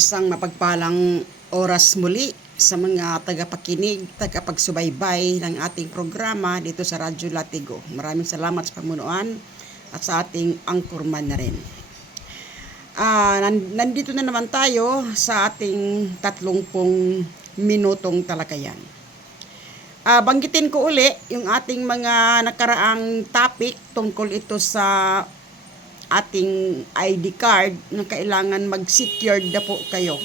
Isang mapagpalang oras muli sa mga tagapakinig, tagapagsubaybay ng ating programa dito sa Radyo Latigo. Maraming salamat sa pamunuan at sa ating angkurman na rin. Nan- nandito na naman tayo sa ating tatlong pong minutong talakayan. Ah, banggitin ko uli yung ating mga nakaraang topic tungkol ito sa ating ID card na kailangan mag-secured na po kayo.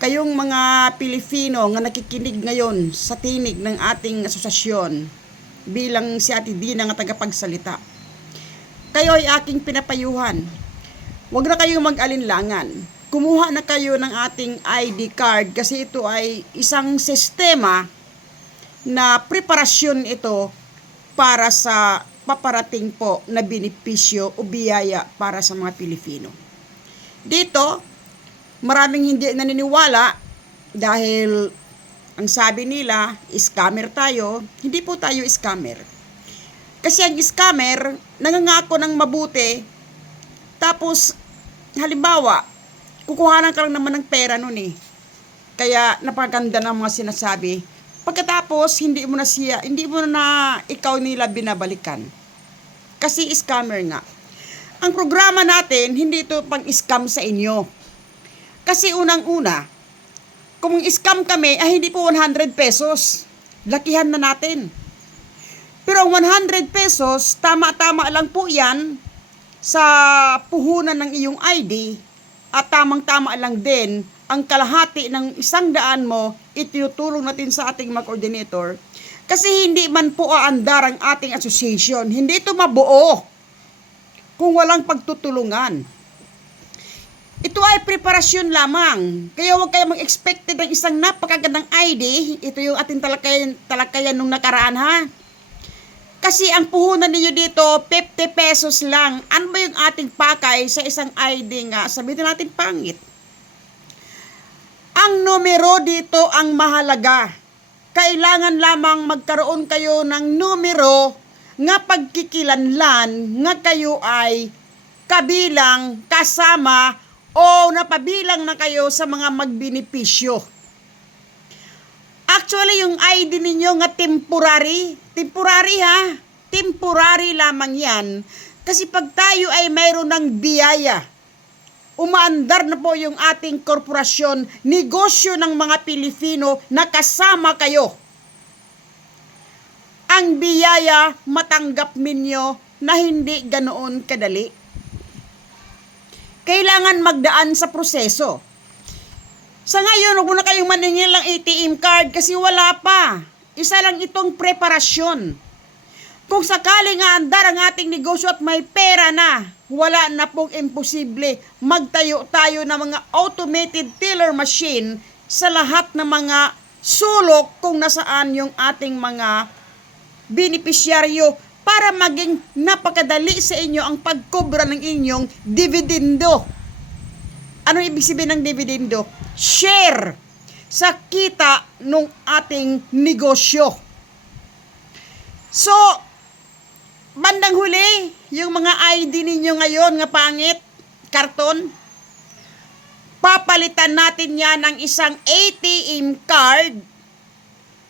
Kayong mga Pilipino nga nakikinig ngayon sa tinig ng ating asosasyon bilang si Ate Dina nga tagapagsalita. Kayo ay aking pinapayuhan. Huwag na kayong mag-alinlangan. Kumuha na kayo ng ating ID card kasi ito ay isang sistema na preparasyon ito para sa paparating po na benepisyo o biyaya para sa mga Pilipino. Dito, maraming hindi naniniwala dahil ang sabi nila, scammer tayo. Hindi po tayo scammer. Kasi ang scammer, nangangako ng mabuti, tapos, halimbawa, kukuhanan ka lang naman ng pera nun eh. Kaya napaganda ng mga sinasabi. Pagkatapos, hindi mo na siya, hindi mo na ikaw nila binabalikan. Kasi scammer nga. Ang programa natin, hindi ito pang scam sa inyo. Kasi unang-una, kung scam kami, ay hindi po 100 pesos. Lakihan na natin. Pero ang 100 pesos, tama-tama lang po yan sa puhunan ng iyong ID at tamang-tama lang din ang kalahati ng isang daan mo, itinutulong natin sa ating mga coordinator. Kasi hindi man po aandar ang ating association. Hindi ito mabuo kung walang pagtutulungan. Ito ay preparasyon lamang. Kaya huwag kayo mag-expected ng isang napakagandang ID. Ito yung ating talakayan, talakayan nung nakaraan ha. Kasi ang puhunan ninyo dito, 50 pesos lang. Ano ba yung ating pakay sa isang ID nga? Sabihin na natin pangit. Ang numero dito ang mahalaga. Kailangan lamang magkaroon kayo ng numero nga pagkikilanlan nga kayo ay kabilang, kasama, o napabilang na kayo sa mga magbenepisyo. Actually, yung ID ninyo nga temporary, temporary ha, temporary lamang yan. Kasi pag tayo ay mayroon ng biyaya, umaandar na po yung ating korporasyon, negosyo ng mga Pilipino na kasama kayo. Ang biyaya matanggap ninyo na hindi ganoon kadali. Kailangan magdaan sa proseso. Sa ngayon, huwag na kayong maningil ng ATM card kasi wala pa. Isa lang itong preparasyon. Kung sakali nga andar ang ating negosyo at may pera na, wala na pong imposible magtayo tayo ng mga automated teller machine sa lahat ng mga sulok kung nasaan yung ating mga benepisyaryo para maging napakadali sa inyo ang pagkobra ng inyong dividendo. Ano ibig sabihin ng dividendo? Share sa kita ng ating negosyo. So, bandang huli, yung mga ID ninyo ngayon nga pangit, karton, papalitan natin yan ng isang ATM card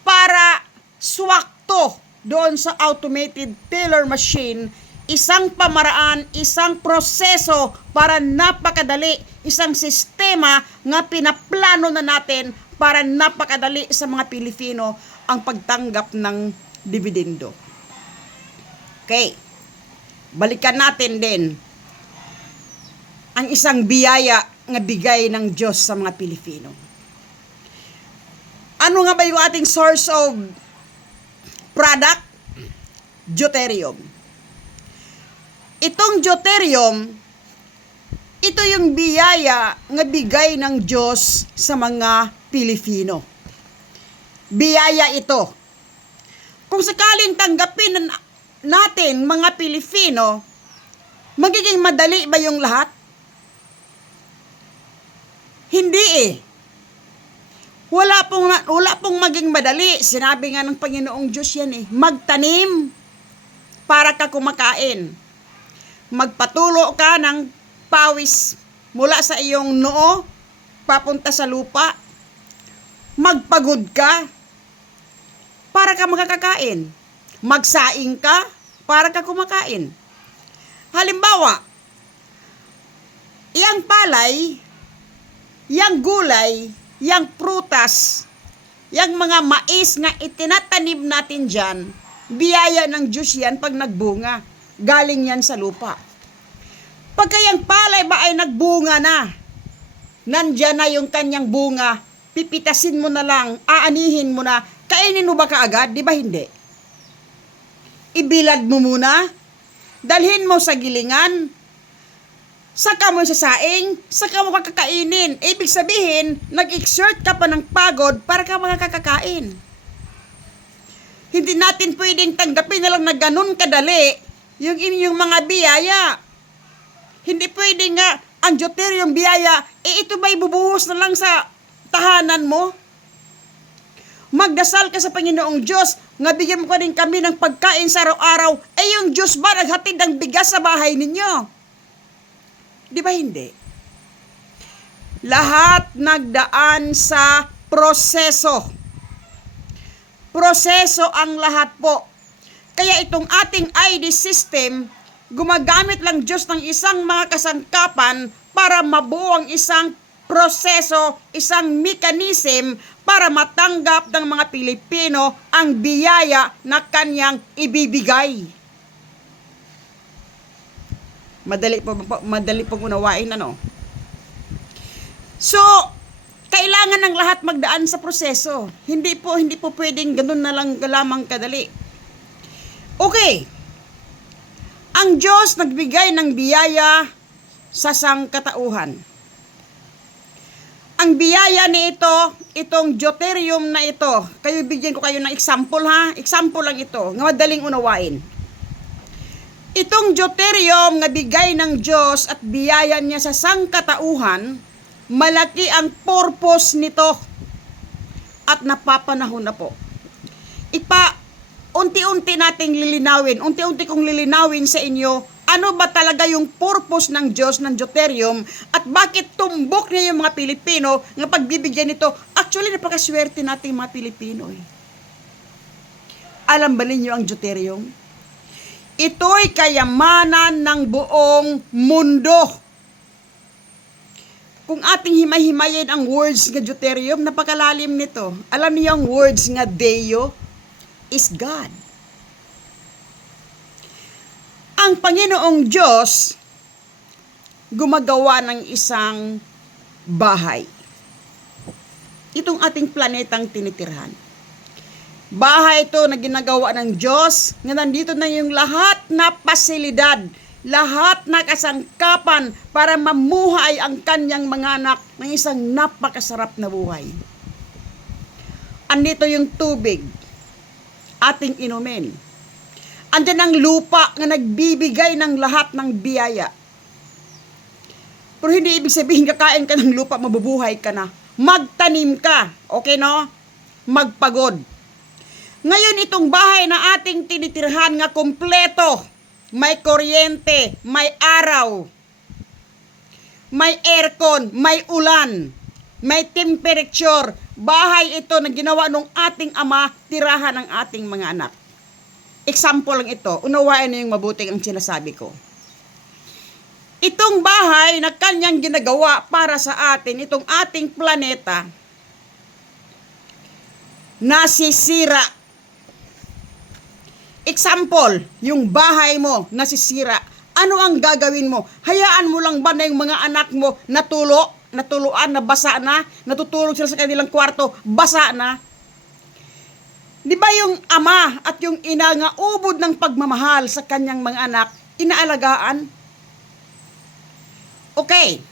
para swakto doon sa automated teller machine isang pamaraan, isang proseso para napakadali, isang sistema nga pinaplano na natin para napakadali sa mga Pilipino ang pagtanggap ng dividendo. Okay. Balikan natin din ang isang biyaya nga bigay ng Diyos sa mga Pilipino. Ano nga ba yung ating source of product? Deuterium. Itong deuterium, ito yung biyaya nga bigay ng Diyos sa mga Pilipino. Biyaya ito. Kung sakaling tanggapin natin mga Pilipino, magiging madali ba yung lahat? Hindi eh. Wala pong, wala pong maging madali. Sinabi nga ng Panginoong Diyos yan eh. Magtanim para ka kumakain. Magpatulo ka ng pawis mula sa iyong noo magpapunta sa lupa, magpagod ka, para ka makakakain. Magsaing ka, para ka kumakain. Halimbawa, iyang palay, yang gulay, yang prutas, yang mga mais nga itinatanim natin dyan, biyaya ng Diyos yan pag nagbunga. Galing yan sa lupa. Pagka yung palay ba ay nagbunga na, nandyan na yung kanyang bunga, pipitasin mo na lang, aanihin mo na, kainin mo ba kaagad? Di ba hindi? Ibilad mo muna, dalhin mo sa gilingan, saka mo sa saing, saka mo kakakainin. Ibig sabihin, nag-exert ka pa ng pagod para ka makakakain. Hindi natin pwedeng tanggapin na lang na ganun kadali yung inyong mga biyaya. Hindi pwede nga ang deuterium biyaya, eh ito ba'y bubuhos na lang sa tahanan mo? Magdasal ka sa Panginoong Diyos, nga bigyan mo pa rin kami ng pagkain sa araw-araw, eh yung Diyos ba naghatid ng bigas sa bahay ninyo? Di ba hindi? Lahat nagdaan sa proseso. Proseso ang lahat po. Kaya itong ating ID system, gumagamit lang Diyos ng isang mga kasangkapan para mabuo ang isang proseso, isang mechanism para matanggap ng mga Pilipino ang biyaya na kanyang ibibigay. Madali po, madali pong unawain ano. So, kailangan ng lahat magdaan sa proseso. Hindi po hindi po pwedeng ganun na lang lamang kadali. Okay. Ang Diyos nagbigay ng biyaya sa sangkatauhan. Ang biyaya ni ito, itong deuterium na ito, kayo bigyan ko kayo ng example ha, example lang ito, nga madaling unawain. Itong deuterium nga bigay ng Diyos at biyaya niya sa sangkatauhan, malaki ang purpose nito at napapanahon na po. Ipa, unti-unti nating lilinawin, unti-unti kong lilinawin sa inyo ano ba talaga yung purpose ng Diyos ng deuterium at bakit tumbok niya yung mga Pilipino nga pagbibigyan nito. Actually, napakaswerte natin mga Pilipino eh. Alam ba ninyo ang deuterium? Ito'y kayamanan ng buong mundo. Kung ating himay-himayin ang words nga deuterium, napakalalim nito. Alam niyo ang words nga Deo is God ang Panginoong Diyos gumagawa ng isang bahay. Itong ating planetang tinitirhan. Bahay ito na ginagawa ng Diyos, nga nandito na yung lahat na pasilidad, lahat na kasangkapan para mamuhay ang kanyang mga anak ng isang napakasarap na buhay. Andito yung tubig, ating inumin andyan ang lupa nga nagbibigay ng lahat ng biyaya. Pero hindi ibig sabihin kakain ka ng lupa, mabubuhay ka na. Magtanim ka, okay no? Magpagod. Ngayon itong bahay na ating tinitirhan nga kompleto, may kuryente, may araw, may aircon, may ulan, may temperature. Bahay ito na ginawa ng ating ama, tirahan ng ating mga anak example lang ito, unawain niyo yung mabuting ang sinasabi ko. Itong bahay na kanyang ginagawa para sa atin, itong ating planeta, nasisira. Example, yung bahay mo nasisira. Ano ang gagawin mo? Hayaan mo lang ba na yung mga anak mo natulo, natuluan, nabasa na, natutulog sila sa kanilang kwarto, basa na, Di ba yung ama at yung ina nga ubod ng pagmamahal sa kanyang mga anak, inaalagaan? Okay,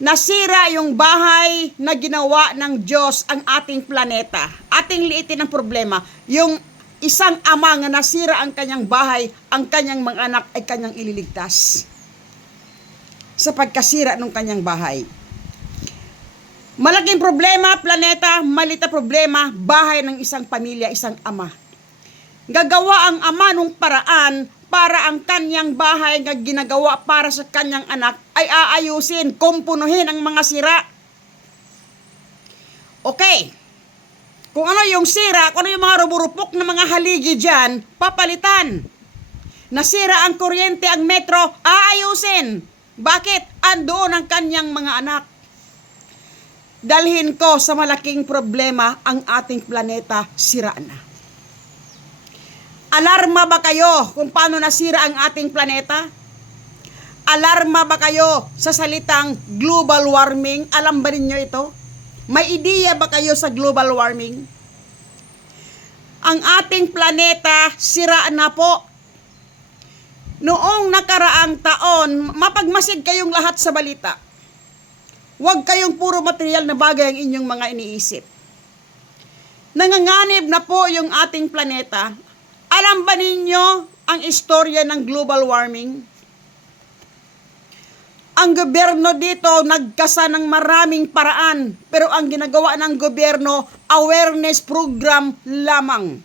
nasira yung bahay na ginawa ng Diyos ang ating planeta. Ating liitin ang problema. Yung isang ama nga nasira ang kanyang bahay, ang kanyang mga anak ay kanyang ililigtas. Sa pagkasira ng kanyang bahay. Malaking problema, planeta, malita problema, bahay ng isang pamilya, isang ama. Gagawa ang ama nung paraan para ang kanyang bahay na ginagawa para sa kanyang anak ay aayusin, kumpunuhin ang mga sira. Okay. Kung ano yung sira, kung ano yung mga ruburupok na mga haligi dyan, papalitan. Nasira ang kuryente, ang metro, aayusin. Bakit? Andoon ang kanyang mga anak. Dalhin ko sa malaking problema ang ating planeta, sira na. Alarma ba kayo kung paano nasira ang ating planeta? Alarma ba kayo sa salitang global warming? Alam ba ninyo ito? May ideya ba kayo sa global warming? Ang ating planeta sira na po. Noong nakaraang taon, mapagmasid kayong lahat sa balita. Huwag kayong puro material na bagay ang inyong mga iniisip. Nanganganib na po yung ating planeta. Alam ba ninyo ang istorya ng global warming? Ang gobyerno dito nagkasa ng maraming paraan, pero ang ginagawa ng gobyerno, awareness program lamang.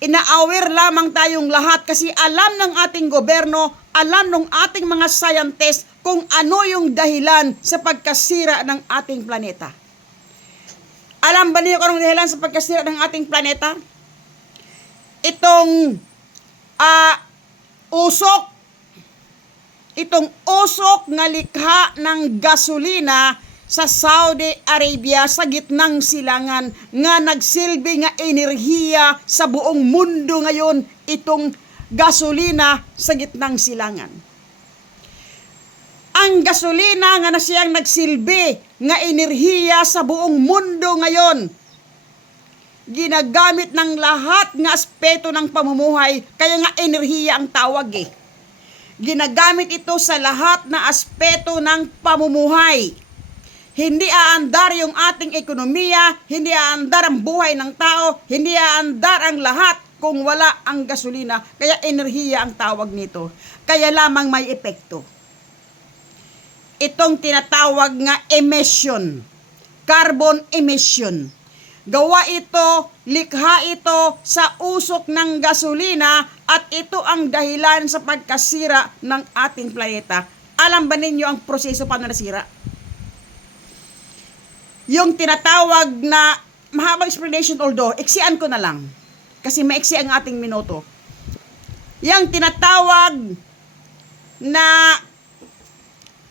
Ina-aware lamang tayong lahat kasi alam ng ating gobyerno, alam ng ating mga scientists kung ano yung dahilan sa pagkasira ng ating planeta. Alam ba niyo kung anong dahilan sa pagkasira ng ating planeta? Itong ah, usok itong usok nga likha ng gasolina sa Saudi Arabia sa gitnang silangan nga nagsilbi nga enerhiya sa buong mundo ngayon itong gasolina sa gitnang silangan. Ang gasolina nga na siyang nagsilbi nga enerhiya sa buong mundo ngayon ginagamit ng lahat nga aspeto ng pamumuhay kaya nga enerhiya ang tawag eh ginagamit ito sa lahat na aspeto ng pamumuhay. Hindi aandar yung ating ekonomiya, hindi aandar ang buhay ng tao, hindi aandar ang lahat kung wala ang gasolina. Kaya enerhiya ang tawag nito. Kaya lamang may epekto. Itong tinatawag nga emission, carbon emission. Gawa ito, likha ito sa usok ng gasolina at ito ang dahilan sa pagkasira ng ating planeta. Alam ba ninyo ang proseso paano nasira? Yung tinatawag na mahabang explanation although, iksian ko na lang. Kasi maiksi ang ating minuto. Yung tinatawag na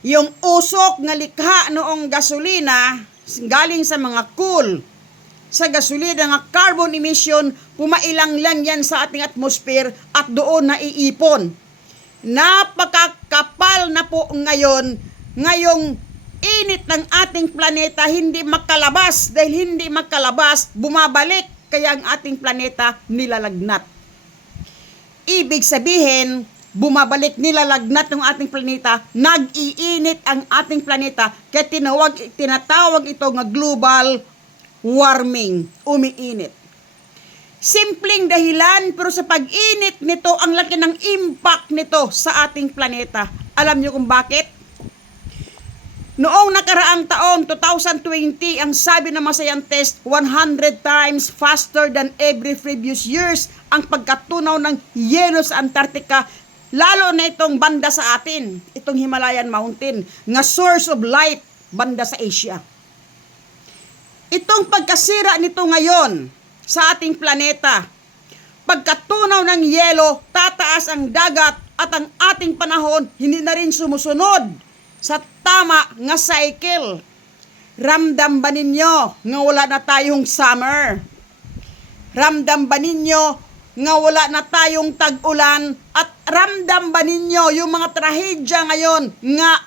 yung usok nga likha noong gasolina galing sa mga coal sa gasolina nga carbon emission, pumailang lang yan sa ating atmosphere at doon na iipon. Napakakapal na po ngayon, ngayong init ng ating planeta hindi makalabas dahil hindi makalabas, bumabalik kaya ang ating planeta nilalagnat. Ibig sabihin, bumabalik nilalagnat ng ating planeta, nag-iinit ang ating planeta, kaya tinawag, tinatawag ito nga global warming, umiinit. Simpleng dahilan pero sa pag-init nito, ang laki ng impact nito sa ating planeta. Alam niyo kung bakit? Noong nakaraang taon, 2020, ang sabi ng mga scientist, 100 times faster than every previous years ang pagkatunaw ng yelo sa Antarctica lalo na itong banda sa atin, itong Himalayan Mountain, nga source of light banda sa Asia. Itong pagkasira nito ngayon sa ating planeta, pagkatunaw ng yelo, tataas ang dagat at ang ating panahon hindi na rin sumusunod sa tama nga cycle. Ramdam ba ninyo nga wala na tayong summer? Ramdam ba ninyo nga wala na tayong tag-ulan? At ramdam ba ninyo yung mga trahedya ngayon nga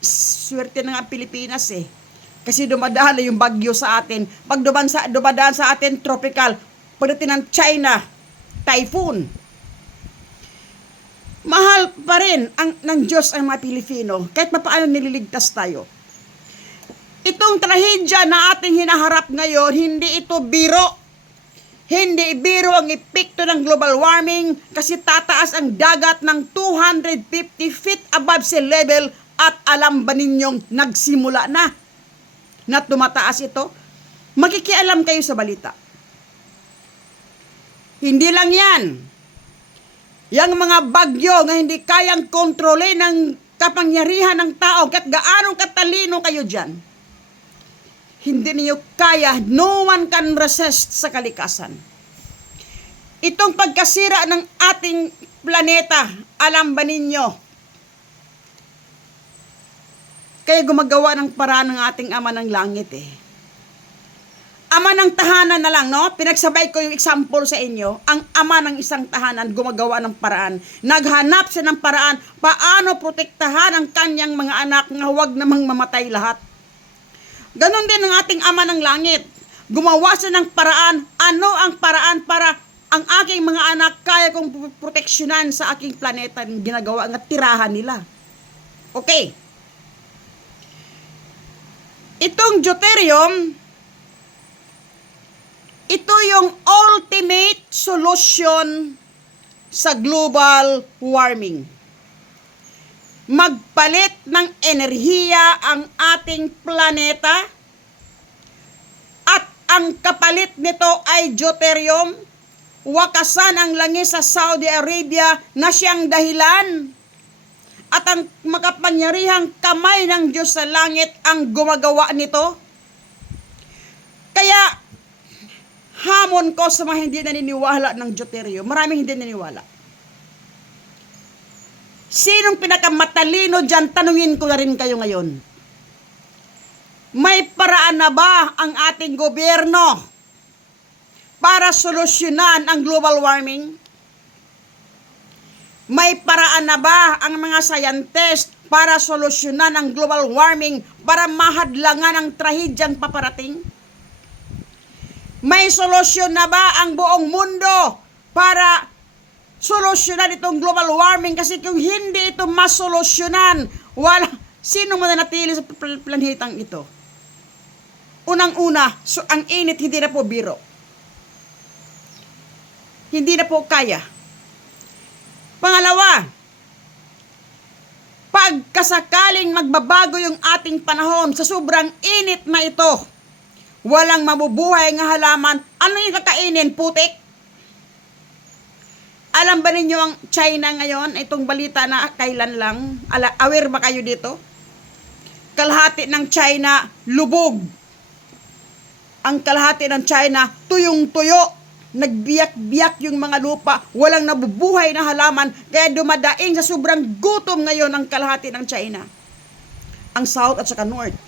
swerte na nga Pilipinas eh kasi dumadaan na yung bagyo sa atin. Pag duman sa, dumadaan sa atin, tropical. Pagdating ng China, typhoon. Mahal pa rin ang, ng Diyos ang mga Pilipino. Kahit papaano nililigtas tayo. Itong trahedya na ating hinaharap ngayon, hindi ito biro. Hindi biro ang epekto ng global warming kasi tataas ang dagat ng 250 feet above sea level at alam ba ninyong nagsimula na na tumataas ito, makikialam kayo sa balita. Hindi lang yan. Yang mga bagyo nga hindi kayang kontrole ng kapangyarihan ng tao, kahit gaano katalino kayo dyan. hindi ninyo kaya, no one can resist sa kalikasan. Itong pagkasira ng ating planeta, alam ba ninyo? Kaya gumagawa ng paraan ng ating ama ng langit eh. Ama ng tahanan na lang, no? Pinagsabay ko yung example sa inyo. Ang ama ng isang tahanan gumagawa ng paraan. Naghanap siya ng paraan paano protektahan ang kanyang mga anak na huwag namang mamatay lahat. Ganon din ang ating ama ng langit. Gumawa siya ng paraan. Ano ang paraan para ang aking mga anak kaya kong proteksyonan sa aking planeta ng ginagawa ng tirahan nila. Okay. Itong deuterium, ito yung ultimate solution sa global warming. Magpalit ng enerhiya ang ating planeta at ang kapalit nito ay deuterium. Wakasan ang langis sa Saudi Arabia na siyang dahilan at ang makapangyarihang kamay ng Diyos sa langit ang gumagawa nito. Kaya, hamon ko sa mga hindi naniniwala ng Deuterium. Maraming hindi naniniwala. Sinong pinakamatalino dyan? Tanungin ko na rin kayo ngayon. May paraan na ba ang ating gobyerno para solusyonan ang global warming? May paraan na ba ang mga scientist para solusyonan ang global warming para mahadlangan ang trahedyang paparating? May solusyon na ba ang buong mundo para solusyonan itong global warming? Kasi kung hindi ito masolusyonan, wala, sino mananatili sa pl- planetang ito? Unang-una, so ang init hindi na po biro. Hindi na po kaya. Pangalawa, pagkasakaling magbabago yung ating panahon sa sobrang init na ito, walang mabubuhay nga halaman, ano yung kakainin? Putik? Alam ba ninyo ang China ngayon, itong balita na kailan lang, ala, aware ba kayo dito? Kalahati ng China, lubog. Ang kalahati ng China, tuyong-tuyo nagbiyak-biyak yung mga lupa, walang nabubuhay na halaman, kaya dumadaing sa sobrang gutom ngayon ang kalahati ng China. Ang South at saka North.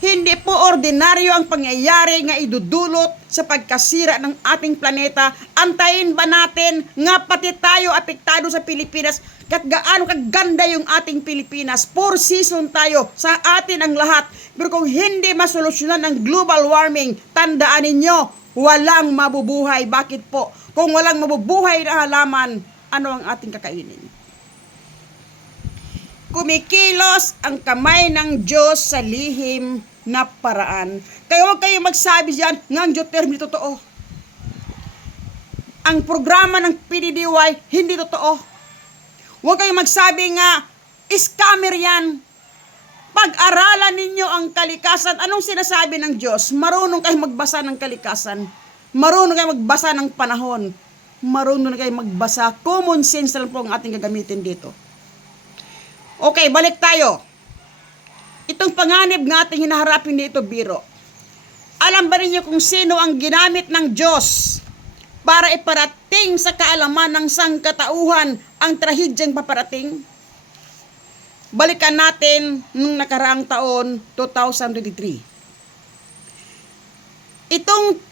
Hindi po ordinaryo ang pangyayari nga idudulot sa pagkasira ng ating planeta. Antayin ba natin nga pati tayo apektado sa Pilipinas kat gaano kaganda yung ating Pilipinas. Four season tayo sa atin ang lahat. Pero kung hindi masolusyonan ang global warming, tandaan ninyo, walang mabubuhay. Bakit po? Kung walang mabubuhay na halaman, ano ang ating kakainin? Kumikilos ang kamay ng Diyos sa lihim na paraan. Kaya huwag kayo magsabi diyan nga ang Duterte totoo. Ang programa ng PDDY hindi totoo. Huwag kayo magsabi nga scammer yan. Pag-aralan ninyo ang kalikasan. Anong sinasabi ng Diyos? Marunong kayo magbasa ng kalikasan. Marunong kayo magbasa ng panahon. Marunong kayo magbasa. Common sense lang po ang ating gagamitin dito. Okay, balik tayo. Itong panganib ng ating hinaharapin dito, biro. Alam ba ninyo kung sino ang ginamit ng Diyos para iparating sa kaalaman ng sangkatauhan ang trahedyang paparating? Balikan natin nung nakaraang taon, 2023. Itong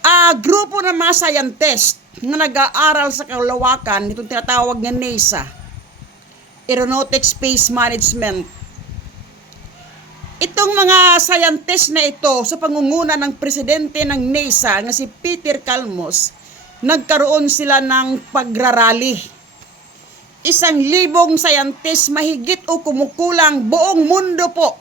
ah, grupo ng mga scientist na nag-aaral sa kalawakan, itong tinatawag na NASA, Aeronautics Space Management, Itong mga scientist na ito sa pangunguna ng presidente ng NASA na si Peter Kalmos, nagkaroon sila ng pagrarally. Isang libong scientist mahigit o kumukulang buong mundo po.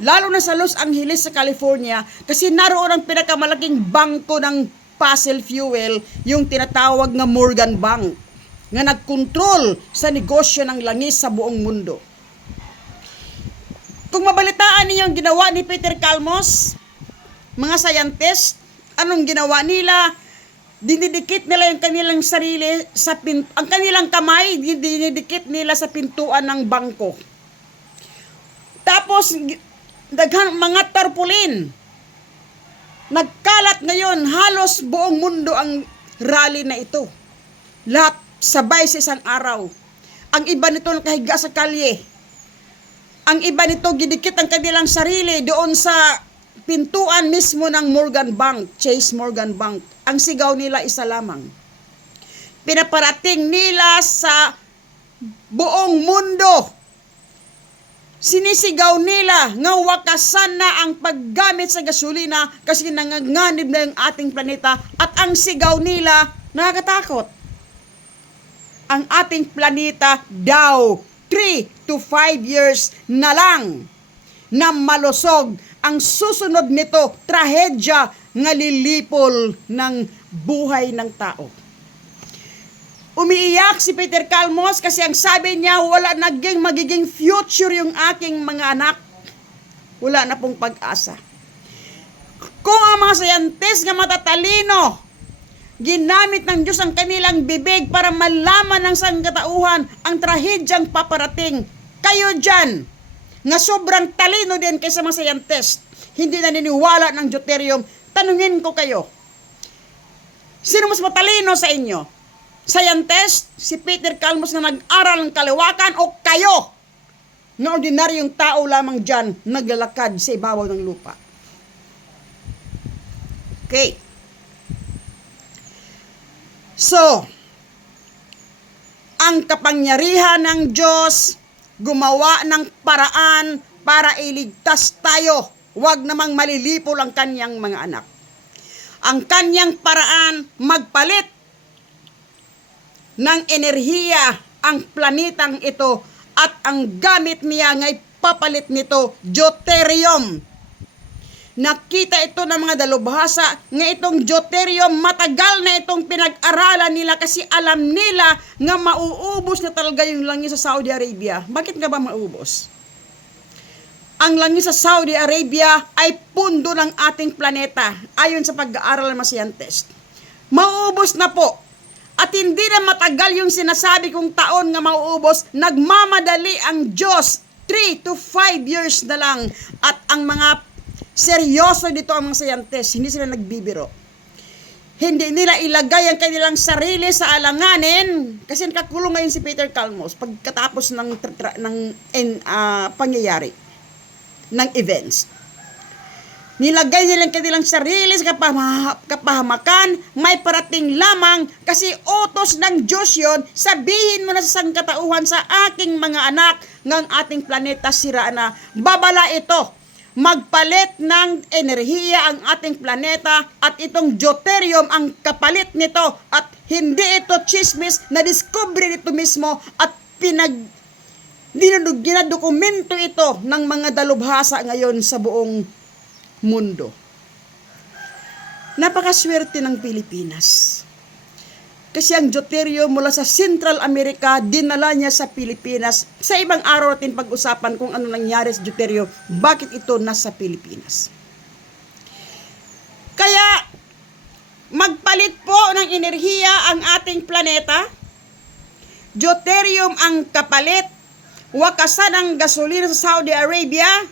Lalo na sa Los Angeles sa California kasi naroon ang pinakamalaking bangko ng fossil fuel, yung tinatawag na Morgan Bank, nga nagkontrol sa negosyo ng langis sa buong mundo. Kung mabalitaan ninyo ang ginawa ni Peter Kalmos, mga scientist, anong ginawa nila? Dinidikit nila yung kanilang sarili sa pin ang kanilang kamay, dinidikit nila sa pintuan ng bangko. Tapos, daghan mga tarpaulin. Nagkalat ngayon, halos buong mundo ang rally na ito. Lahat sabay sa isang araw. Ang iba nito nakahiga sa kalye. Ang iba nito gidikit ang kanilang sarili doon sa pintuan mismo ng Morgan Bank, Chase Morgan Bank. Ang sigaw nila isa lamang. Pinaparating nila sa buong mundo sinisigaw nila nga wakasan na ang paggamit sa gasolina kasi nanganganib na yung ating planeta at ang sigaw nila nakakatakot. Ang ating planeta daw 3 to 5 years na lang na malusog ang susunod nito trahedya nga lilipol ng buhay ng tao. Umiiyak si Peter Calmos kasi ang sabi niya wala naging magiging future yung aking mga anak. Wala na pong pag-asa. Kung ang mga sayantes nga matatalino, ginamit ng Diyos ang kanilang bibig para malaman ng sangkatauhan ang trahedyang paparating. Kayo dyan, nga sobrang talino din kaysa mga sayantes, hindi naniniwala ng deuterium, tanungin ko kayo, sino mas matalino sa inyo? scientist, si Peter Calmos na nag-aral ng kaliwakan o kayo na ordinaryong tao lamang dyan naglalakad sa ibabaw ng lupa. Okay. So, ang kapangyarihan ng Diyos gumawa ng paraan para iligtas tayo. Huwag namang malilipol ang kanyang mga anak. Ang kanyang paraan magpalit ng enerhiya ang planetang ito at ang gamit niya ngay papalit nito deuterium. Nakita ito ng mga dalubhasa nga itong deuterium matagal na itong pinag-aralan nila kasi alam nila nga mauubos na talaga yung langis sa Saudi Arabia. Bakit nga ba mauubos? Ang langis sa Saudi Arabia ay pundo ng ating planeta ayon sa pag-aaral ng mga. Mauubos na po at hindi na matagal yung sinasabi kong taon nga mauubos, nagmamadali ang Diyos. 3 to 5 years na lang. At ang mga seryoso dito ang mga sayantes, hindi sila nagbibiro. Hindi nila ilagay ang kanilang sarili sa alanganin kasi nakakulong ngayon si Peter Calmos pagkatapos ng, ng ah, pangyayari ng events. Nilagay nila ang kanilang sarili sa kapah- kapahamakan, may parating lamang kasi utos ng Diyos yun, sabihin mo na sa sangkatauhan sa aking mga anak ng ating planeta sira na. Babala ito, magpalit ng enerhiya ang ating planeta at itong deuterium ang kapalit nito at hindi ito chismis na discovery nito mismo at pinag ginadokumento ito ng mga dalubhasa ngayon sa buong mundo. Napakaswerte ng Pilipinas. Kasi ang deuterium mula sa Central America, dinala niya sa Pilipinas. Sa ibang araw natin pag-usapan kung ano nangyari sa deuterium, bakit ito nasa Pilipinas. Kaya, magpalit po ng enerhiya ang ating planeta. Deuterium ang kapalit. Wakasan ang gasolina sa Saudi Arabia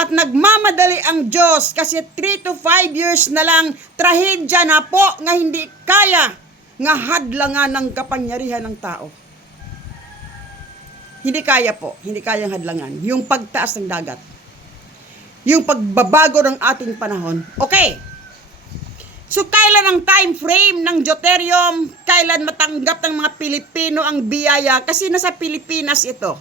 at nagmamadali ang Diyos kasi 3 to 5 years na lang trahedya na po nga hindi kaya nga hadlangan ng kapangyarihan ng tao. Hindi kaya po, hindi kayang hadlangan. Yung pagtaas ng dagat. Yung pagbabago ng ating panahon. Okay. So, kailan ang time frame ng deuterium? Kailan matanggap ng mga Pilipino ang biyaya? Kasi nasa Pilipinas ito.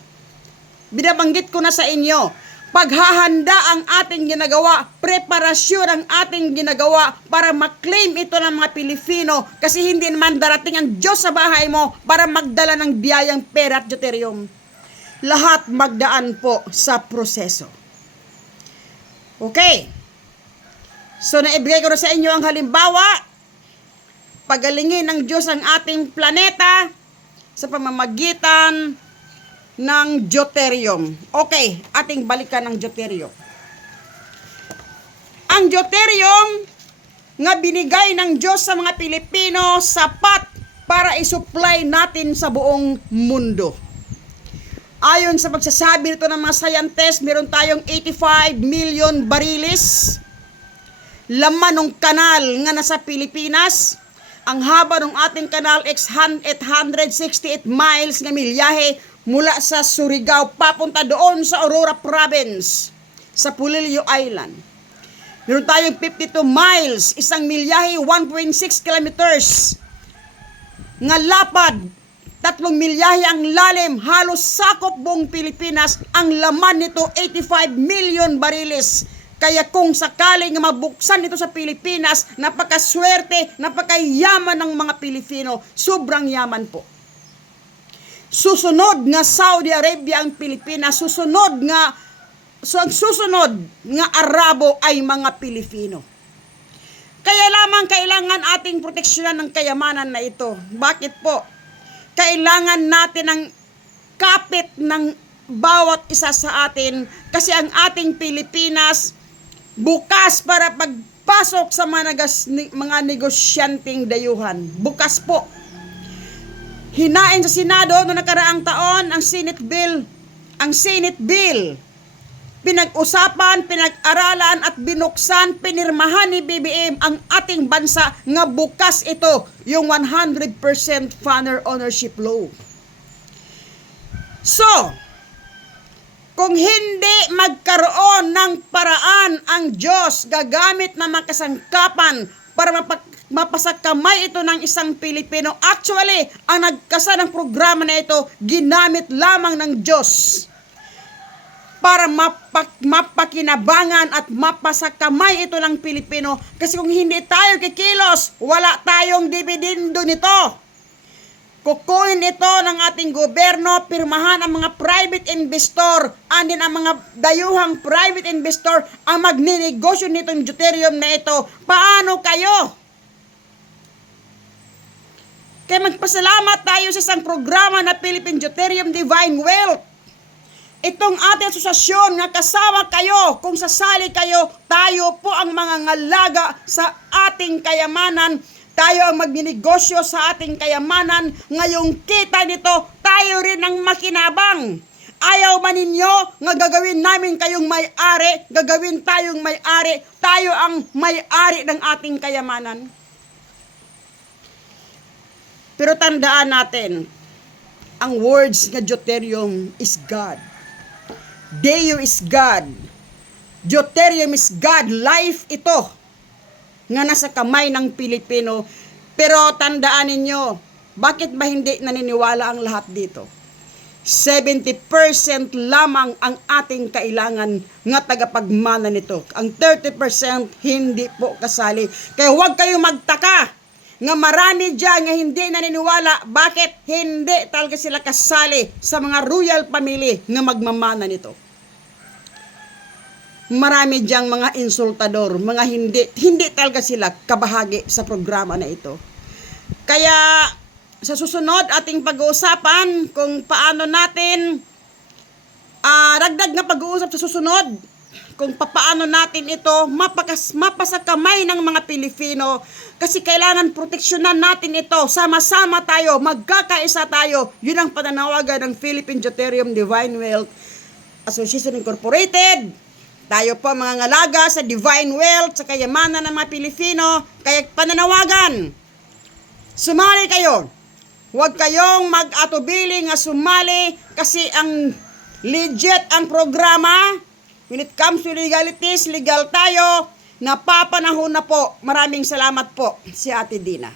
Binabanggit ko na sa inyo, paghahanda ang ating ginagawa, preparasyon ang ating ginagawa para maklaim ito ng mga Pilipino kasi hindi naman darating ang Diyos sa bahay mo para magdala ng biyayang pera at deuterium. Lahat magdaan po sa proseso. Okay. So naibigay ko na sa inyo ang halimbawa, pagalingin ng Diyos ang ating planeta sa pamamagitan ng deuterium. Okay, ating balikan ng deuterium. Ang deuterium nga binigay ng Diyos sa mga Pilipino sapat para isupply natin sa buong mundo. Ayon sa pagsasabi nito ng mga scientists, meron tayong 85 million bariles laman ng kanal nga nasa Pilipinas. Ang haba ng ating kanal is 868 miles nga milyahe mula sa Surigao papunta doon sa Aurora Province sa Pulilio Island. Meron tayong 52 miles, isang milyahe, 1.6 kilometers. Nga lapad, tatlong milyahe ang lalim, halos sakop buong Pilipinas. Ang laman nito, 85 million bariles. Kaya kung sakaling mabuksan ito sa Pilipinas, napakaswerte, napakayaman ng mga Pilipino. Sobrang yaman po. Susunod nga Saudi Arabia ang Pilipinas, susunod nga so ang susunod nga Arabo ay mga Pilipino. Kaya lamang kailangan ating proteksyonan ng kayamanan na ito. Bakit po? Kailangan natin ng kapit ng bawat isa sa atin kasi ang ating Pilipinas bukas para pagpasok sa mga, mga negosyanteng dayuhan. Bukas po. Hinain sa Senado noong nakaraang taon ang Senate Bill, ang Senate Bill pinag-usapan, pinag-aralan at binuksan, pinirmahan ni BBM ang ating bansa nga bukas ito yung 100% farmer ownership law. So, kung hindi magkaroon ng paraan ang Diyos gagamit ng mga kasangkapan para mapak mapasakamay ito ng isang Pilipino. Actually, ang nagkasa ng programa na ito, ginamit lamang ng Diyos para mapak, mapakinabangan at mapasakamay ito ng Pilipino. Kasi kung hindi tayo kikilos, wala tayong dividendo nito. Kukunin ito ng ating gobyerno, pirmahan ang mga private investor, andin ang mga dayuhang private investor ang magninegosyo nitong deuterium na ito. Paano kayo? Kaya magpasalamat tayo sa isang programa na Philippine Deuterium Divine Wealth. Itong ating asosasyon nga kasama kayo, kung sasali kayo, tayo po ang mga ngalaga sa ating kayamanan. Tayo ang magninegosyo sa ating kayamanan. Ngayong kita nito, tayo rin ang makinabang. Ayaw man ninyo nga gagawin namin kayong may-ari, gagawin tayong may-ari, tayo ang may-ari ng ating kayamanan. Pero tandaan natin, ang words nga Deuterium is God. Deo is God. Deuterium is God. Life ito nga nasa kamay ng Pilipino. Pero tandaan ninyo, bakit ba hindi naniniwala ang lahat dito? 70% lamang ang ating kailangan nga tagapagmana nito. Ang 30% hindi po kasali. Kaya huwag kayong magtaka nga marami dyan nga hindi naniniwala bakit hindi talaga sila kasali sa mga royal family nga magmamana nito. Marami diyang mga insultador, mga hindi, hindi talaga sila kabahagi sa programa na ito. Kaya sa susunod ating pag-uusapan kung paano natin ah dagdag na pag-uusap sa susunod kung papaano natin ito mapakas, mapasakamay ng mga Pilipino. Kasi kailangan proteksyonan natin ito. Sama-sama tayo magkakaisa tayo. Yun ang pananawagan ng Philippine Deuterium Divine Wealth Association Incorporated tayo po mga ngalaga sa Divine Wealth sa kayamanan ng mga Pilipino kaya pananawagan sumali kayo Huwag kayong mag-atubili nga sumali kasi ang legit ang programa. When it comes to legalities, legal tayo. Napapanahon na po. Maraming salamat po si Ate Dina.